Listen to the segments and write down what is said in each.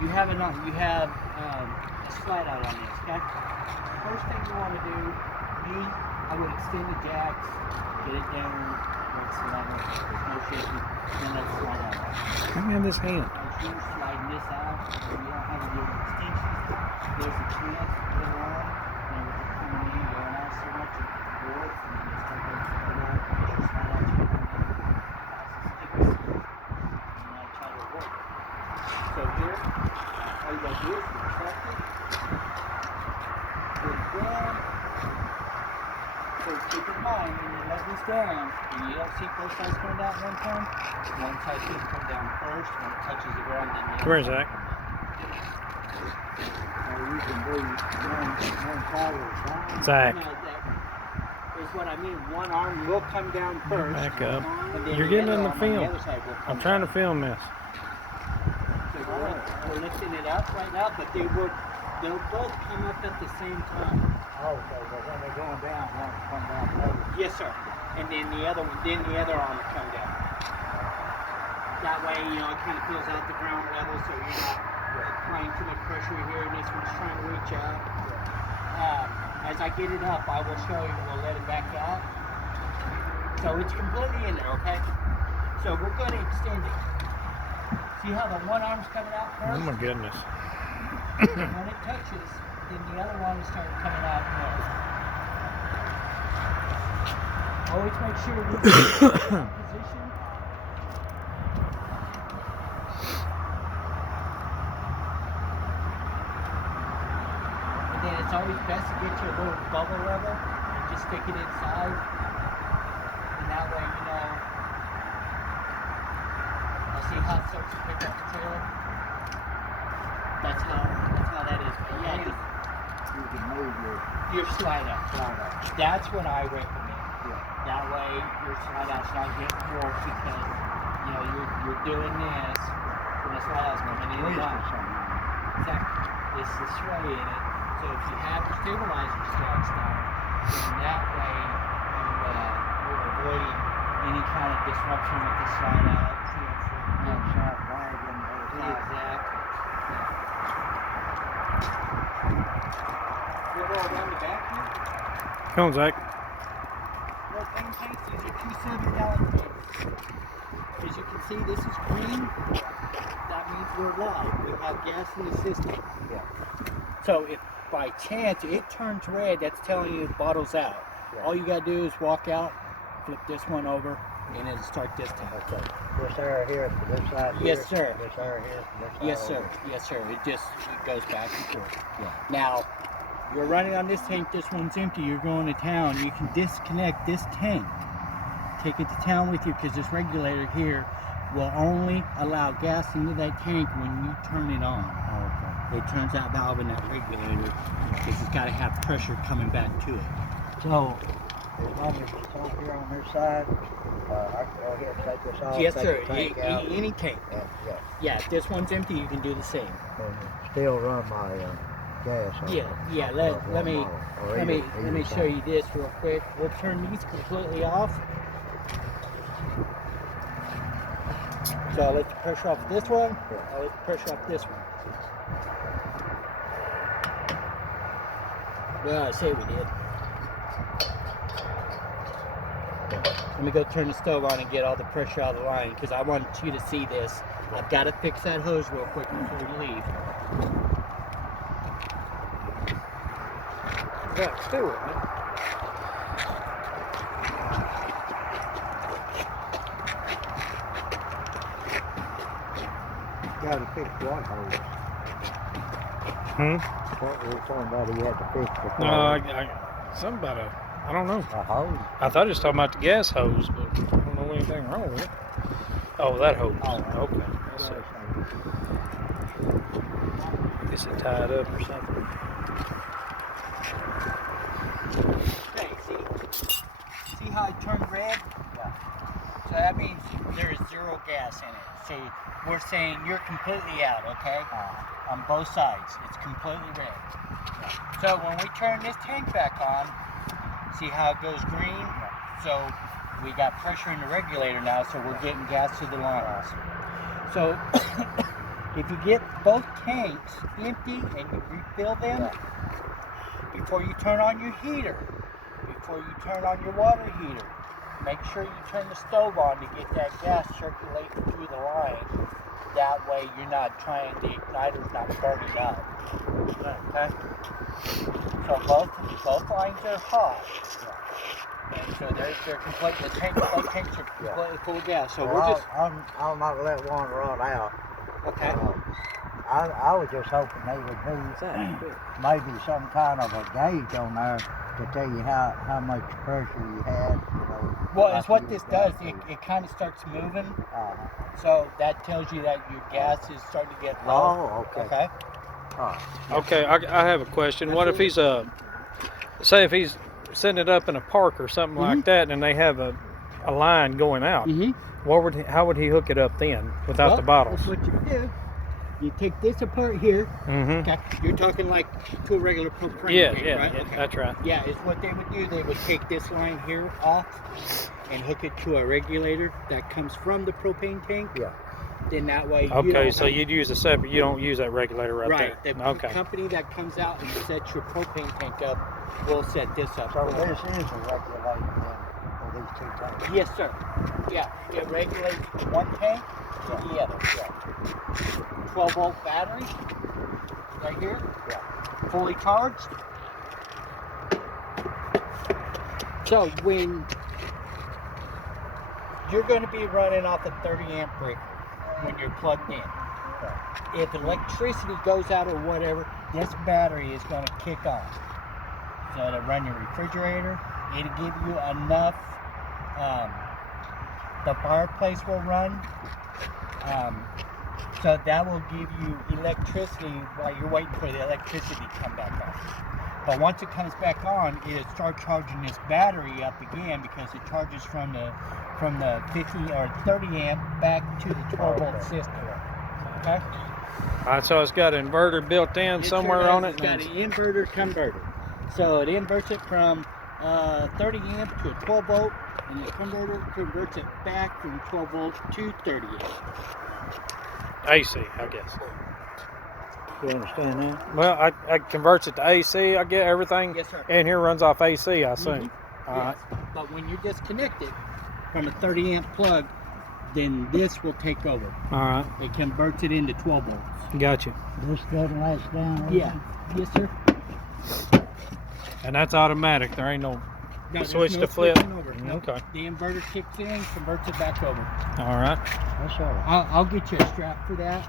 You have a slide out on this, okay? First thing you want to do, I would extend the jacks, get it down, once there's no shaking, then let's slide out. Let me have this hand. As you're sliding this out, and you don't have any extensions, there's a chance later on, with the coming in, going out so much of the boards, and then you start getting to the low, as you slide out, you come down, and try to avoid it. So here, all you gotta do is retract it, put it down. So keep in mind, when you let this down, and you don't see both sides coming down at one time, one side should come down first, when it touches the ground, then the other. Where is that? You can do one side at a time. Zach. No, that is what I mean. One arm will come down first. Back up. And then You're getting other in the arm on film. other side will come I'm trying to down. film this. So we're lifting it up right now, but they'll both come up at the same time. Oh, so when they're going down, one come down the other. Yes, sir. And then the other arm will come down. That way, it kind of fills out the ground level, so you're not applying too much pressure here, and this one's trying to reach out. As I get it up, I will show you. We'll let it back out. So it's completely in there, okay? So we're going to extend it. See how the one arm's coming out Oh first? my goodness. When it touches, then the other one will start coming out more. Always make sure you're in position. And then it's always best to get your little bubble level and just stick it inside. And that way, I'll see how it starts to pick up the trailer. That's how that is. But yeah, just You can move your slide out. slide out. That's what I recommend. Yeah. That way your slide out's not getting warped because you're doing this when the slide out's coming in and Twist or out. something. Exactly. It's the sway in it. So if you have your stabilizer straps down, then that way you're avoiding any kind of disruption with the slide out. One side wide and the other side. Exactly. We'll go around the back here. Come on, Zach. Propane tanks, these are 270-gallon tanks. As you can see, this is green. That means we're live. We have gas in the system. Yeah. So if by chance it turns red, that's telling you the bottle's out. Yeah. All you gotta do is walk out, flip this one over, and it'll start this tank. Okay. This area here for this side here. Yes, sir. This area here for this side. Yes, sir. over. Yes, sir. It goes back and forth. Yeah. Now, you're running on this tank, this one's empty, you're going to town, you can disconnect this tank. Take it to town with you because this regulator here will only allow gas into that tank when you turn it on. Okay. It turns that valve in that regulator because it's got to have pressure coming back to it. So, as long as it's on here on this side, I can go ahead and take this off. Yes, take sir. the tank out, Any tank. yeah. Yeah, if this one's empty, you can do the same. And still run my gas on Yeah, it. yeah. Or Let one me model, or let me either let me side. show you this real quick. We'll turn these completely off. So I'll let the pressure off this one. I'll let the pressure off this one. Well, I say we did. Let me go turn the stove on and get all the pressure out of the line because I want you to see this. I've got to fix that hose real quick before we leave. Zach, stay with me. Got to fix one hose. What we were talking about, you had to fix the No, hose. something about I don't know. A hose? I thought he was talking about the gas hose, but I don't know anything wrong with it. Oh, that hose. Oh, Okay. That's it. Gets it tied up or something. Okay, see how it turned red? Yeah. So that means there is zero gas in it. So we're saying you're completely out, okay? On both sides, it's completely red. So when we turn this tank back on, see how it goes green? So we got pressure in the regulator now, so we're getting gas to the lines. So If you get both tanks empty and you refill them, before you turn on your heater, before you turn on your water heater, make sure you turn the stove on to get that gas circulating through the line. That way you're not the igniter's not burning up. Okay? So both lines are hot. And so they're completely, both tanks are completely full of gas. So we're just... I'll not let one run out. Okay. I was just hoping they would be maybe some kind of a gauge on there to tell you how much pressure you had. You know, well, it's what this does. It kind of starts moving. So that tells you that your gas is starting to get low. Oh, okay. Okay, I have a question. What if he's say if he's setting it up in a park or something like that, and they have a line going out? How would he hook it up then without the bottles? That's what you do. You take this apart here. Okay. You're talking like to a regular propane tank, right? Yeah, that's right. Yeah, is what they would do. They would take this line here off and hook it to a regulator that comes from the propane tank. Yeah. Then that way. Okay, so you'd use a separate. You don't use that regulator right there. Right. The company that comes out and sets your propane tank up will set this up. So this is a regulator then for these two tanks. Yes, sir. Yeah, it regulates one tank to the other. 12-volt battery, right here. Fully charged. So when you're going to be running off a 30-amp breaker when you're plugged in, if electricity goes out or whatever, this battery is going to kick on. So it'll run your refrigerator. It'll give you enough. The fireplace will run. So that will give you electricity while you're waiting for the electricity to come back on. But once it comes back on, it'll start charging this battery up again because it charges from the 50 or 30 amp back to the 12-volt system. Okay? All right, so it's got an inverter built in somewhere on it. It's got an inverter converter. So it inverts it from 30 amp to a 12 volt, and the converter converts it back from 12 volt to 30 amp. AC, I guess. You understand that? Well, I converts it to AC. I get everything. Yes, sir. And here runs off AC, I assume. All right. But when you disconnect it from a 30 amp plug, then this will take over. All right. It converts it into 12 volts. Gotcha. This doesn't last down. Yeah. Yes, sir. And that's automatic. There ain't no switch to flip. Okay. The inverter kicks in, converts it back over. All right. That's all right. I'll get you a strap for that.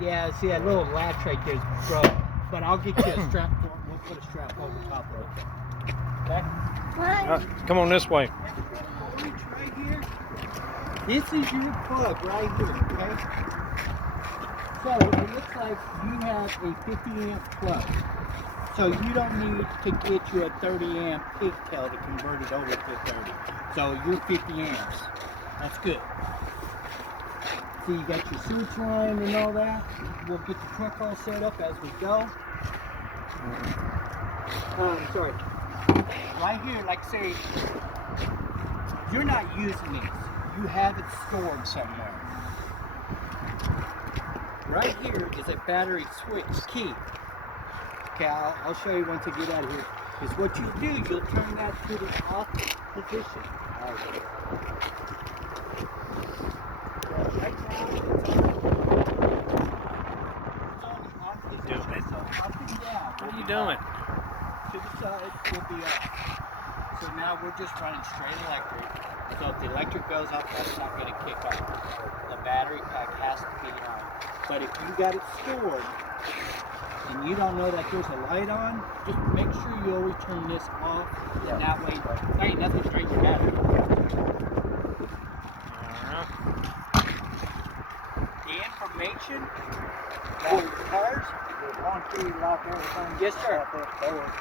Yeah, see that little latch right there is broke. But I'll get you a strap for it. We'll put a strap over top of it. Okay? Come on this way. Right here. This is your plug right here, okay? So it looks like you have a 50 amp plug. So you don't need to get you a 30 amp pigtail to convert it over to 30. So you're 50 amps. That's good. So you got your switch line and all that. We'll get the truck all set up as we go. Sorry. Right here, like say, you're not using this. You have it stored somewhere. Right here is a battery switch key. Okay, I'll show you once I get out of here. Is what you do, you'll turn that to the off position. Right now, it's on the on position. So up and down. What are you doing? To the side will be off. So now we're just running straight electric. So if the electric goes off, that's not going to kick off. The battery pack has to be on. But if you got it stored and you don't know that there's a light on, just make sure you always turn this off. And that way, there ain't nothing to drain your battery. The information for cars. One key lock everything. Yes, sir. Doors,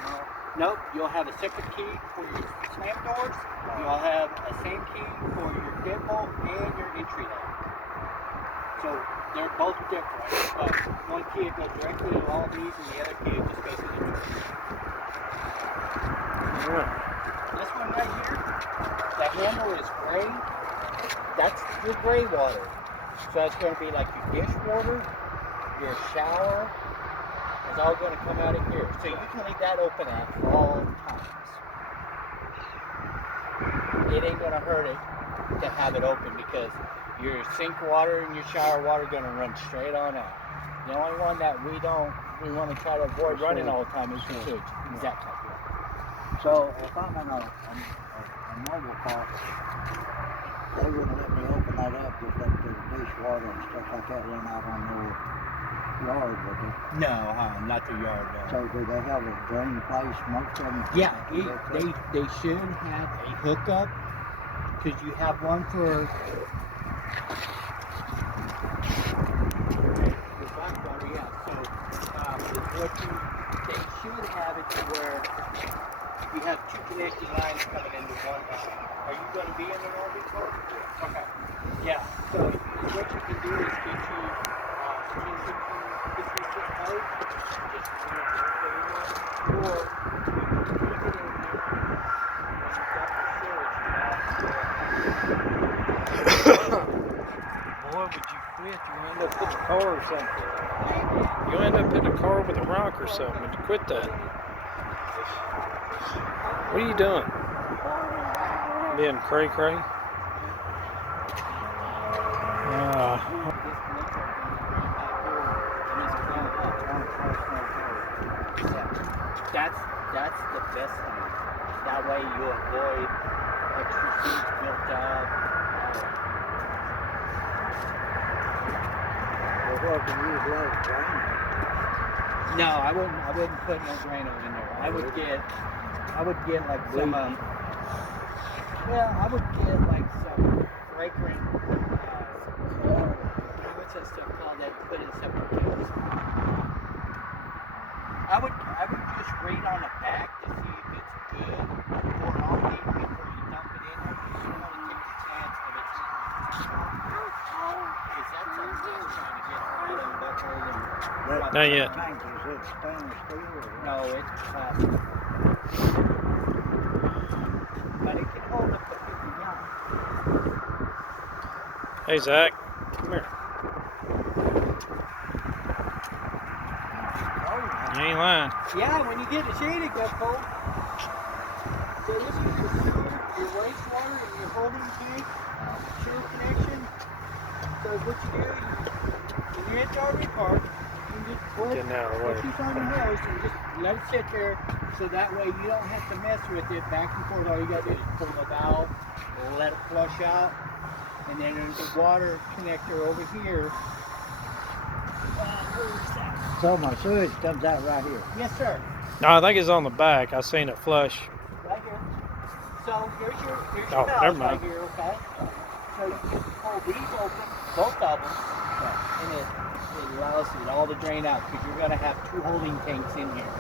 Nope, you'll have a separate key for your slam doors. You'll have a same key for your deadbolt and your entry lamp. So they're both different, but one key will go directly to all these, and the other key just goes to the door. This one right here The handle is gray. That's your gray water. So it's going to be like your dishwater, your shower. It's all going to come out of here. So you can leave that open at all times. It ain't going to hurt it to have it open because your sink water and your shower water are going to run straight on out. The only one that we want to try to avoid running all the time is the sewage. Exactly. So if I'm in a mobile park, they wouldn't let me open that up just up to the dishwater and stuff like that run out on their yard, would they? No, not the yard. So do they have a drain place, most of them? Yeah, they should have a hookup because you have one for the black water. Yeah, so they should have it to where you have two connecting lines coming into one line. Are you going to be in an RV park? Okay. Yeah. So what you can do is get you out, just or Boy, would you quit? You end up hitting a car or something. You end up hitting a car with a rock or something. Would you quit that? What are you doing? Being cray-cray? That's the best thing. That way you avoid extra seeds built up. Well, what can you do? Drain? No, I wouldn't put no Drano in there. I would get like some I would get like some fragrant what's that stuff called that you put in septic tanks? I would just read on the back to see if it's good or all neat before you dump it in there. You don't want to take the chance of it. Because that's something that's trying to get right in buckled and Not yet. Tank, is it stainless steel or what? no, it's plastic. But it can hold up to 50 gallons. Hey, Zach. Come here. You ain't lying. Yeah, when you get the shade, it goes cold. So this is your sewer, your wastewater, and your holding tank, sewer connection. So what you do, when you're at the RV park, you just put Getting out of the way. these on the hose and just let it sit there, so that way you don't have to mess with it back and forth. All you gotta do is pull the valve, let it flush out, and then there's a water connector over here. Where is that? So my sewage comes out right here. Yes, sir. No, I think it's on the back. I seen it flush. Right here. So here's your Oh, valve never mind. right here, okay? So you just pull these open, both of them, and it allows it all to drain out because you're going to have two holding tanks in here.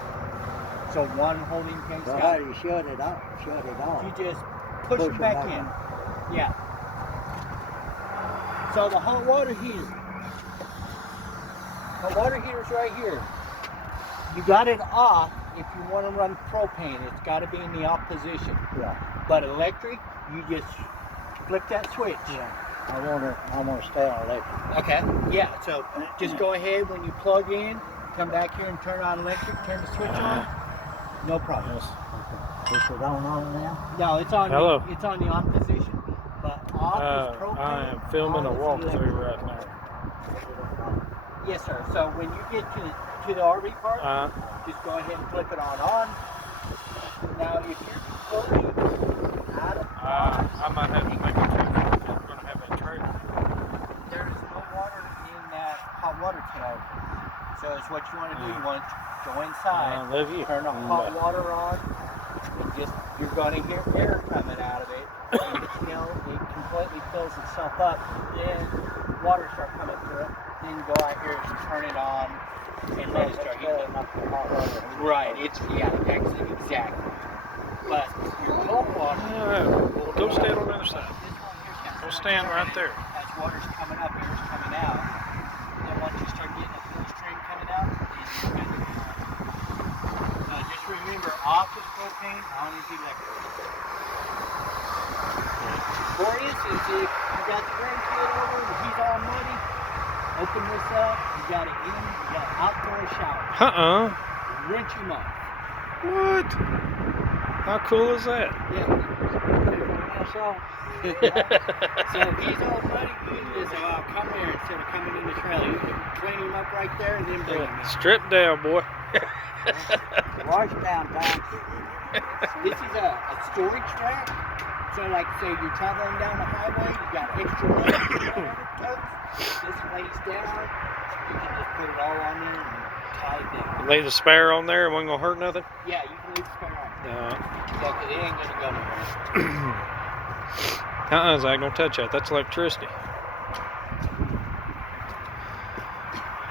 So one holding tank's So got, how do you shut it off? Shut it off. you just push them back in. Yeah. So the hot water heater. The water heater's right here. You got it off if you want to run propane. It's got to be in the off position. Yeah. But electric, you just flip that switch. Yeah. I want to stay on electric. Okay. Yeah. So just go ahead when you plug in, come back here and turn on electric, turn the switch on. No problem. Okay. Is it on now? No, it's on. Hello. It's on the on position. But off is propane. I am filming a on is walkthrough electric. right now. Yes, sir. So when you get to the RV park, just go ahead and flip it on. Now, if you're floating out of I might have to make a trip. I'm going to have a trailer. there is no water in that hot water tank. So it's what you want to do. You want to go inside, Love you. turn the hot water on, and just you're going to hear air coming out of it until it completely fills itself up. Then water starts coming through it. Then go out here and turn it on and let it start heating up the hot water. Right. It's exactly. But your cold water. Go stand on the other side. This one here's Go stand right there. As water's coming up, air's coming out. Then once you start getting a full stream coming out, then you're good to go. Just remember, off is propane, on is electric. Open this up. You got it in. You got outdoor shower. Rinse him off. What? How cool is that? Yeah. So he's all muddy. You just come here instead of coming in the trailer. You can clean him up right there and then bring him in. Strip down, boy. Wash down time. This is a storage rack. So like say you're traveling down the highway, you got extra room. This lays down. You can just put it all on there and tie it down. Leave the spare on there. It wasn't gonna hurt nothing. Yeah, you can leave the spare on. No. So 'cause it ain't gonna go nowhere. Zach, don't touch that. That's electricity.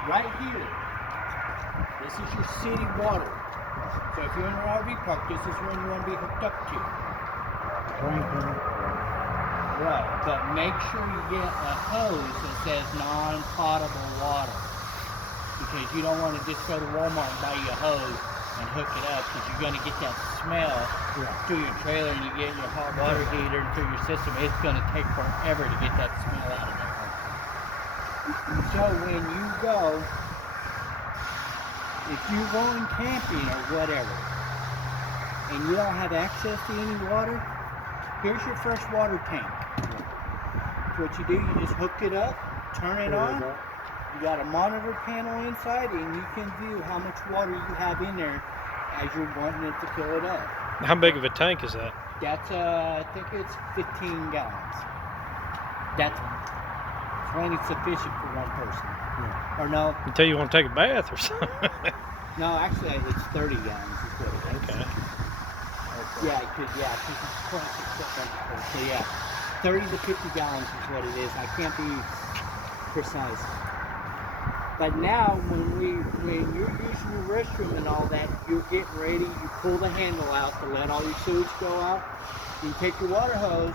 Right here. This is your city water. So if you're in an RV park, this is when you want to be hooked up to. Drinking. Right. But make sure you get a hose that says non-potable water. Because you don't want to just go to Walmart and buy you a hose and hook it up, because you're going to get that smell through your trailer, and you get your hot water heater through your system. It's going to take forever to get that smell out of there. So when you go, if you're going camping or whatever, and you don't have access to any water, here's your fresh water tank. So what you do, you just hook it up, turn it on. You got a monitor panel inside, and you can view how much water you have in there as you're wanting it to fill it up. How big of a tank is that? That's I think it's 15 gallons. That's plenty sufficient for one person. Yeah. Or no, Until you want to take a bath or something. no, actually it's 30 gallons is what it is. Okay. Yeah, because it's plastic stuff. So yeah, 30 to 50 gallons is what it is. I can't be precise. But now, when you're using your restroom and all that, you're getting ready. You pull the handle out to let all your sewage go out. You take your water hose,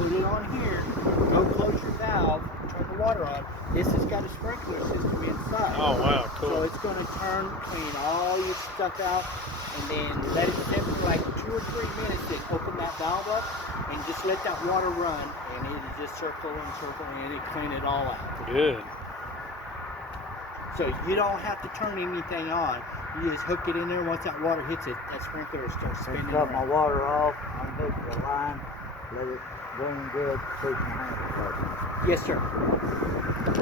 put it on here, go close your valve, turn the water on. This has got a sprinkler system inside. Oh wow, So cool. it's going to turn, clean all your stuff out, and then let it sit for like 2 or 3 minutes. Then open that valve up and just let that water run, and it'll just circle and circle, and it'll clean it all out. Good. So you don't have to turn anything on. You just hook it in there. Once that water hits it, that sprinkler will start spinning Cut my around. water off, unhook the line, let it burn good, take my hand. Yes, sir.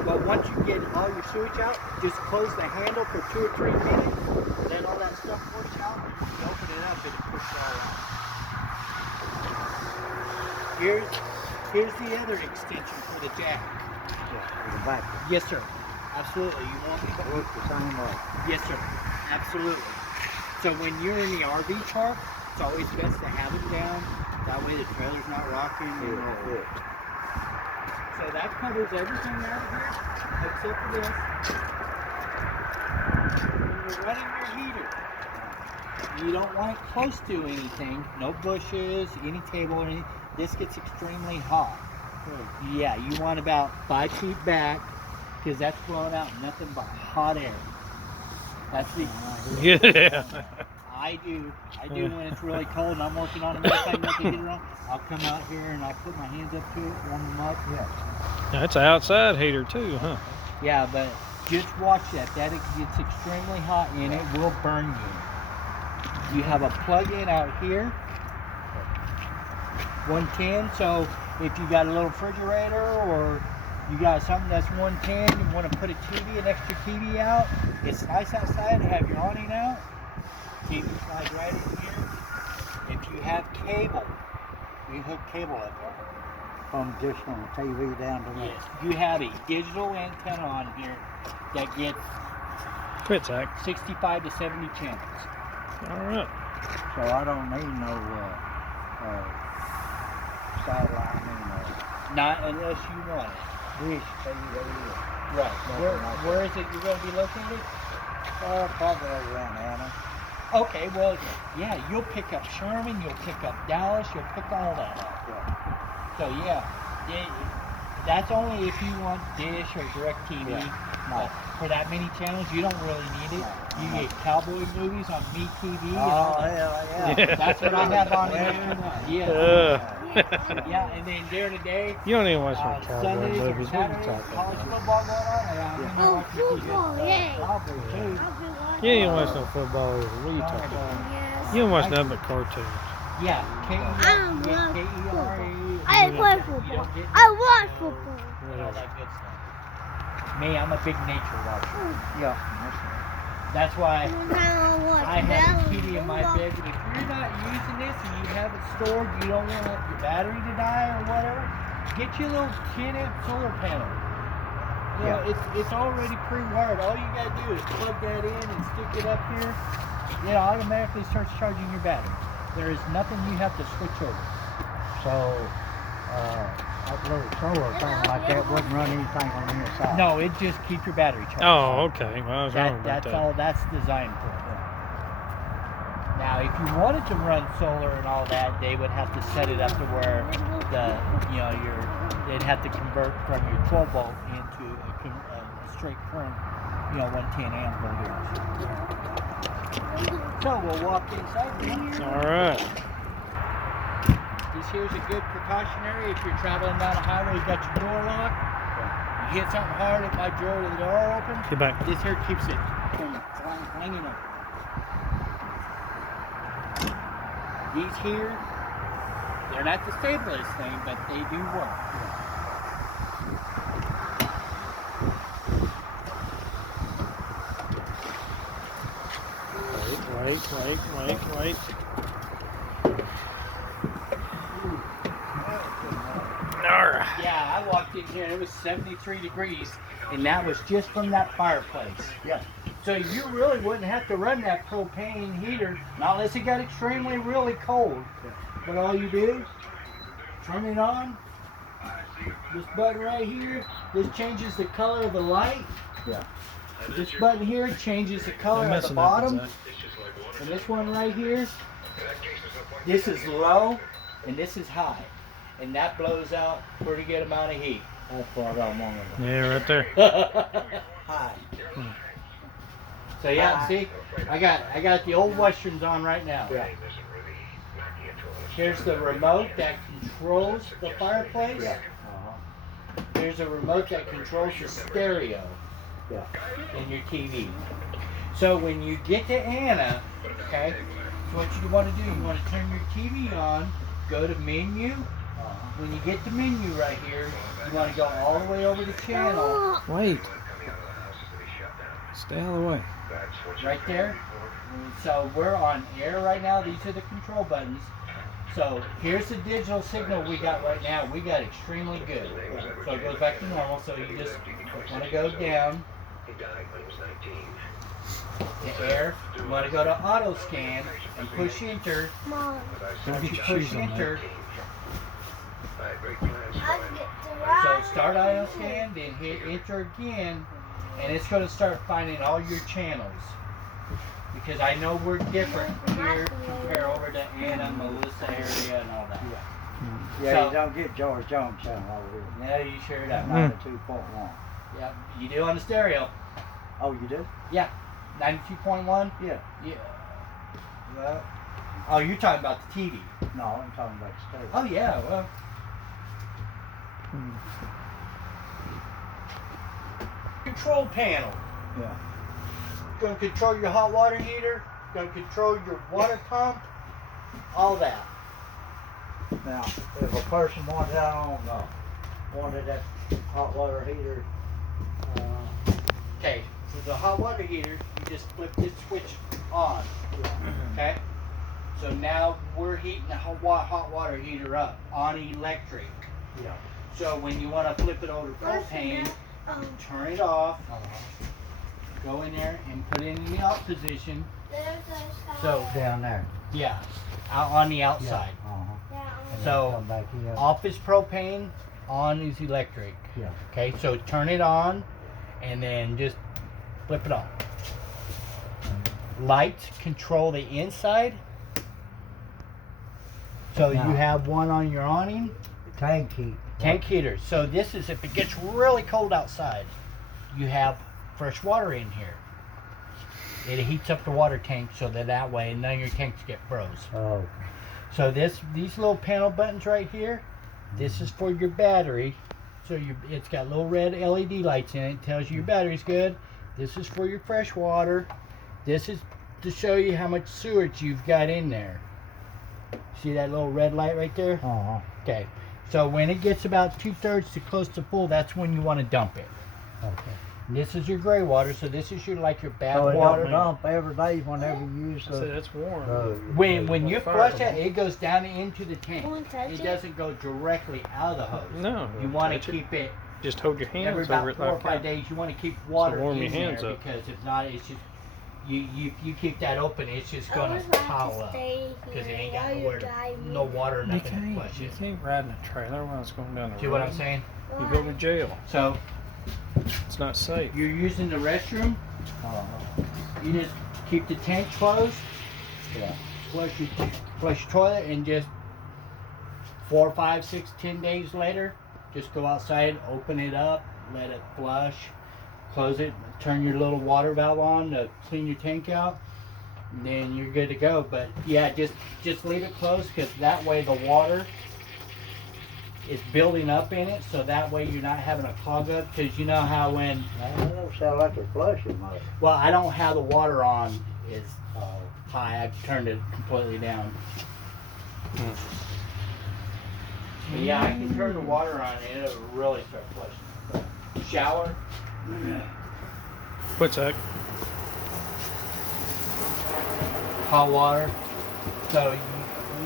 But once you get all your sewage out, just close the handle for 2 or 3 minutes. Let all that stuff push out. And you open it up, and it pushes all out. Here's the other extension for the jack. Yeah, with the back. Yes, sir. Absolutely. You want me to Work the same way. Yes, sir. Absolutely. So when you're in the RV park, it's always best to have it down. That way the trailer's not rocking. And Good. So that covers everything out here, except for this. When you're running your heater, you don't want it close to anything. No bushes, any table, or anything. This gets extremely hot. Yeah, you want about 5 feet back, because that's blowing out nothing but hot air. That's the Yeah. I do when it's really cold and I'm working on it. Next time I can heater on, I'll come out here and I'll put my hands up to it, warm them up. Yeah. That's an outside heater too, huh? Yeah, but just watch that. That it gets extremely hot and it will burn you. You have a plug-in out here, 110. So if you got a little refrigerator or you got something that's 110, you want to put a TV, an extra TV out. It's nice outside to have your awning out. TV slides right in here. If you have cable, you hook cable up there. From just on the TV down to Yes, you have a digital antenna on here that gets Quit, Zach. 65 to 70 channels. All right. So I don't need no satellite anymore. Not unless you want it. Dish, baby. Right. Where is it you're going to be located? Probably over around Anna. Okay, well, yeah, you'll pick up Sherman, you'll pick up Dallas, you'll pick all that up. Yeah. So, yeah, That's only if you want Dish or DirecTV. Yeah. But for that many channels, you don't really need it. You get cowboy movies on MeTV. And Oh, all that. hell yeah. That's what I have on here. Yeah. Yeah, and then during the day, You don't even watch no cowboy Sundays or movies. What are you Saturdays, talking college about? football going on. And I'm Oh, watching TV. football, yay. Probably too. You ain't even watch no football either. What are you talking about? Yes. You don't watch nothing but cartoons. Yeah, I don't love K-E-R-A. I play football. I watch football. All that good stuff. Me, I'm a big nature watcher. Yeah. That's why I watch I have a TV in my football. bed. If you're not using this and you have it stored, you don't want your battery to die or whatever, get your little 10 amp solar panel. You know, it's already pre-wired. All you gotta do is plug that in and stick it up here. It automatically starts charging your battery. There is nothing you have to switch over. So, that little solar thing like that wouldn't run anything on the inside. No, it just keeps your battery charged. Oh, okay. Well, I was wrong about That's that. all that's designed for. Now, if you wanted to run solar and all that, they would have to set it up to where they'd have to convert from your 12 volt into a straight current, 110 amp voltage. So we'll walk inside. All right. This here's a good precautionary if you're traveling down a highway, you got your door locked. You hit something hard, it might draw the door open. Get back. This here keeps it from hanging up. These here, they're not the stablest thing, but they do work. Wait. Alright. Yeah, I walked in here and it was 73 degrees, and that was just from that fireplace. Yeah. So you really wouldn't have to run that propane heater, not unless it got extremely really cold. But all you do, turn it on. This button right here, this changes the color of the light. Yeah. This button here changes the color of the bottom. And this one right here, this is low and this is high. And that blows out a pretty good amount of heat. That's what I wanted. Yeah, right there. Hi. So yeah, see, I got the old westerns on right now. Yeah. Here's the remote that controls the fireplace. Yeah. Here's a remote that controls the stereo Yeah. in your TV. So when you get to Anna, okay, so what you want to do, you want to turn your TV on, go to menu. When you get to menu right here, you want to go all the way over to channel, Wait. Stay out of the way. right there. So we're on air right now. These are the control buttons. So here's the digital signal we got right now. We got extremely good. So it goes back to normal. So you just want to go down to air. You want to go to auto scan and push enter. Mom, Once you Get your push shoes on, enter, I get to so ride. start auto scan, then hit enter again, and it's going to start finding all your channels. Because I know we're different here compared over to Anna, Melissa area and all that. Yeah, So- you don't get George Jones channel over Yeah, you sure don't. Mm. 92.1. Yeah, you do on the stereo. Oh, you do? 92.1? Yeah. Yeah. Well, oh, you're talking about the TV. No, I'm talking about the stereo. Oh, yeah, well. Control panel. Yeah. Going to control your hot water heater. Going to control your water pump. All that. Now, if a person wanted that on, wanted that hot water heater, Okay, so the hot water heater, you just flip this switch on. Okay? So now we're heating the hot water heater up on electric. yeah. So when you want to flip it over to propane, turn it off, go in there and put it in the off position. So, Down there. yeah, out on the outside. And So, then come back here. Off is propane, on is electric. Yeah. Okay, so turn it on and then just flip it on. Lights control the inside. So Now- you have one on your awning. Tag heat Tank heaters. So this is if it gets really cold outside, you have fresh water in here. It heats up the water tank so that way none of your tanks get froze. Oh. So these little panel buttons right here, this is for your battery. So it's got little red LED lights in it. It tells you your battery's good. This is for your fresh water. This is to show you how much sewage you've got in there. See that little red light right there? Uh-huh. Okay. So when it gets about 2/3 to close to full, that's when you want to dump it. Okay. And this is your gray water. So this is your your bath So it water. dump every day whenever you use So the. that's warm. When you Fire flush them. it, it goes down into the tank. Won't touch It it? doesn't go directly out of the hose. No. You want touch to it. keep it Just hold your every hands over about it 4 or like 5 that. days. You want to keep water warm in your hands there up. because if not, it's just you keep that open, it's just I gonna would like pile to up stay because it here ain't while got you're nowhere driving. no water or You nothing to can't, flush you it. can't ride in a trailer while it's going down the road. See what I'm saying? You go to jail. So It's not safe. you're using the restroom. Uh-huh. You just keep the tank closed. Yeah. Flush your toilet, and just 4, 5, 6, 10 days later, just go outside, open it up, let it flush, close it, turn your little water valve on to clean your tank out, and then you're good to go. But yeah, just leave it closed because that way the water is building up in it, so that way you're not having a clog up. Because you know how when That don't sound like they're flushing much. well, I don't have the water on is high. I've turned it completely down. But yeah, I can turn the water on and it'll really start flushing. Shower. What's that? Hot water. So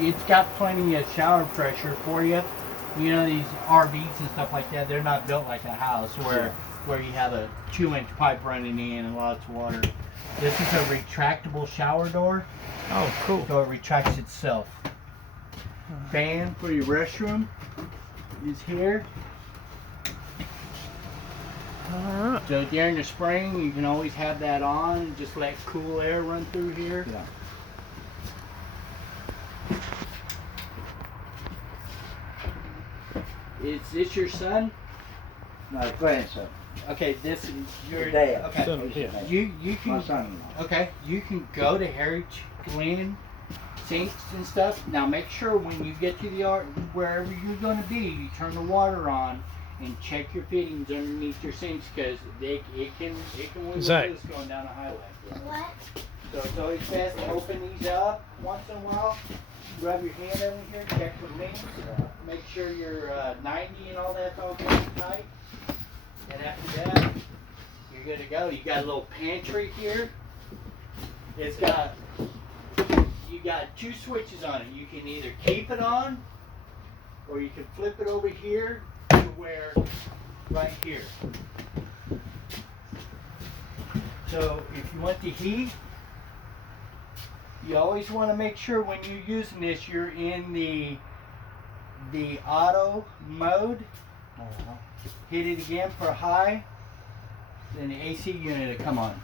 it's got plenty of shower pressure for you. You know, these RVs and stuff like that, they're not built like a house where you have a 2-inch pipe running in and lots of water. This is a retractable shower door. Oh, cool. So it retracts itself. Fan for your restroom is here. All right. So during the spring, you can always have that on and just let cool air run through here. Yeah. Is this your son? No, grandson. Okay, this is your Dad. Okay. Son. He's the Yeah. dad. You My can son-in-law. okay. You can go to Heritage Glen sinks and stuff. Now make sure when you get to the yard, wherever you're going to be, you turn the water on and check your fittings underneath your sinks because it can wiggle Zach. loose going down the highway. What? So it's always best to open these up once in a while. Rub your hand over here, check for links. Make sure your 90 and all that's all good and tight. And after that, you're good to go. You got a little pantry here. It's got, you got 2 switches on it. You can either keep it on or you can flip it over here to where, right here. So if you want the heat, you always want to make sure when you're using this, you're in the auto mode. Uh-huh. Hit it again for high, then the AC unit will come on.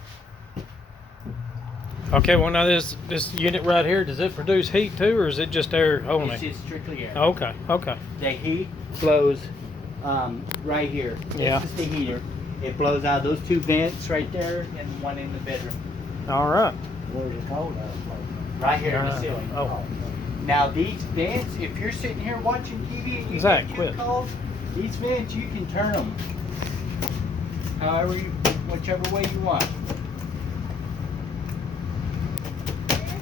Okay, well now this unit right here, does it produce heat too, or is it just air only? It's just strictly air. Okay, okay. The heat blows right here. Yeah. This is the heater. It blows out those 2 vents right there and one in the bedroom. All right. Where's it cold at? Right here in the ceiling. Oh, Now these vents, if you're sitting here watching TV and you Zach, get quit. too cold, these vents you can turn them however whichever way you want.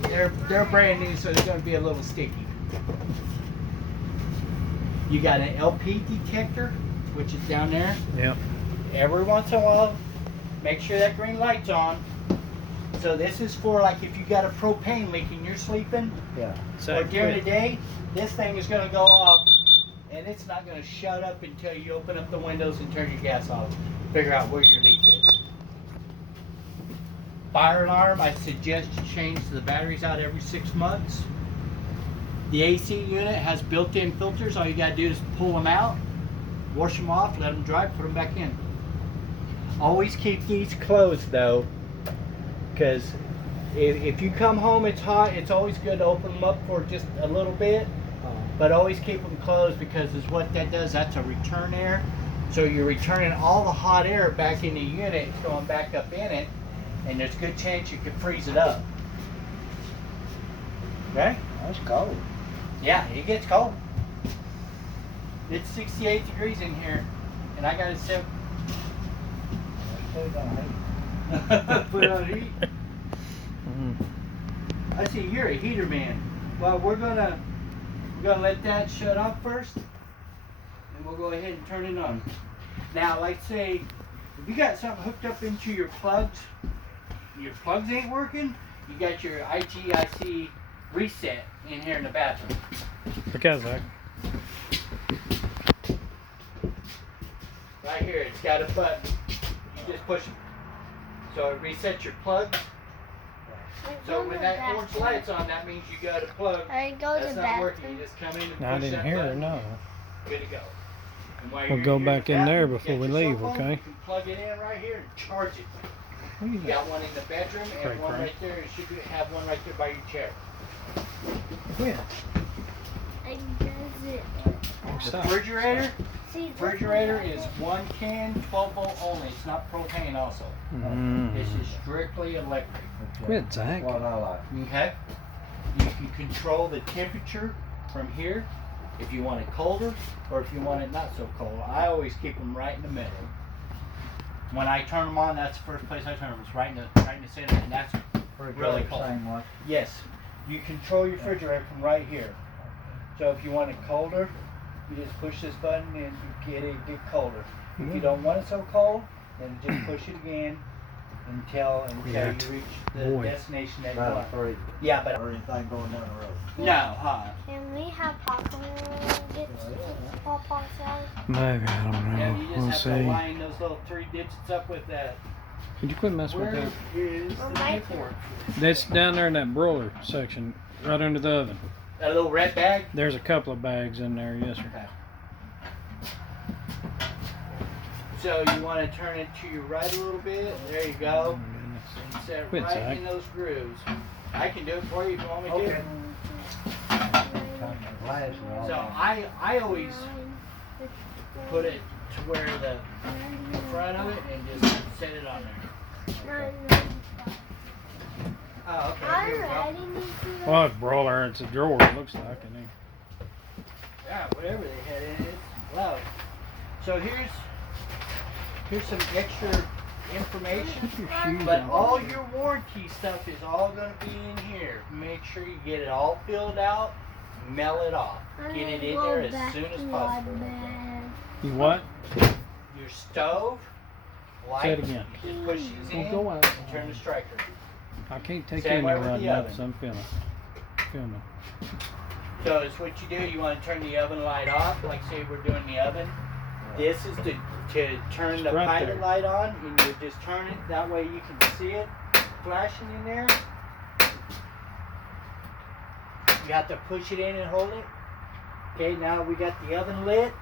They're brand new, so they're going to be a little sticky. You got an LP detector, which is down there. yeah. Every once in a while, make sure that green light's on. So this is for like if you got a propane leak and you're sleeping, Yeah. or Zach, during the quit. day, this thing is going to go off, and it's not going to shut up until you open up the windows and turn your gas off. Figure out where your leak is. Fire alarm, I suggest you change the batteries out every 6 months. The AC unit has built-in filters. All you got to do is pull them out, wash them off, let them dry, put them back in. Always keep these closed though, because if you come home it's hot, it's always good to open them up for just a little bit but always keep them closed because is what that does. That's a return air. So you're returning all the hot air back in the unit. It's going back up in it, and there's a good chance you could freeze it up. Okay? That's cold. Yeah, it gets cold. It's 68 degrees in here, and I got it set. Put it on heat. I see you're a heater man. Well, we're gonna let that shut off first, and we'll go ahead and turn it on. Now, like say, if you got something hooked up into your plugs ain't working, you got your IGIC reset in here in the bathroom. Because I Right here, it's got a button. You just push it. So it resets your plug. So when that orange light's on, that means you got a plug I go to that's the not working. bathroom. You just come in and push I didn't that hear her. button. No. Good to go. And while We'll you're go here back the in there bathroom, before you we got your leave, cell phone, okay? You can plug it in right here and charge it. What You is got one in the bedroom and Cray, one cray. right there. You should have one right there by your chair. Quit. I does it. Stop. Refrigerator. See, Refrigerator is 1 can, 12 volt only. It's not propane also. This is strictly electric. Quit, Zach. What I like. Okay? You can control the temperature from here if you want it colder or if you want it not so cold. I always keep them right in the middle. When I turn them on, that's the first place I turn them. It's right in the center, and that's really cold. Same way. Yes, you control your refrigerator from right here. So if you want it colder, you just push this button and you get colder. If you don't want it so cold, then just push it again until Yeah. you reach the Boy. destination that you Not want. free. Yeah, but Or anything going down the road. no, huh? Can we have popcorn? Get popcorn salad? Maybe, I don't Yeah, know. you just We'll have to see. line those little 3 digits up with that. Could you quit messing with Where that? is the my paperwork? That's down there in that broiler section, right under the oven. That little red bag? There's a couple of bags in there, yes, sir. Okay. So you want to turn it to your right a little bit. There you go. And set Quit, right Zach. in those grooves. I can do it for you if you want me Okay. to. Turn the glass and all So that. I always put it to where the front of it and just set it on there. Oh, okay. Here we go. Already need to. Well, it's broiler. It's a drawer, it looks like. In there. Yeah, whatever they had in it, it's low. So here's some extra information. Put your shoes But on. all your warranty stuff is all going to be in here. Make sure you get it all filled out, mail it off. Get it in there as soon as possible. You what? Your stove, light, Say it again. just push these Well, in go out. and turn the striker. I can't take Same you way in with right the now oven. because I'm filming. So it's what you do. You want to turn the oven light off, like say we're doing the oven. This is to turn the It's right pilot there. light on, and you just turn it. That way you can see it flashing in there. You have to push it in and hold it. Okay, now we got the oven lit.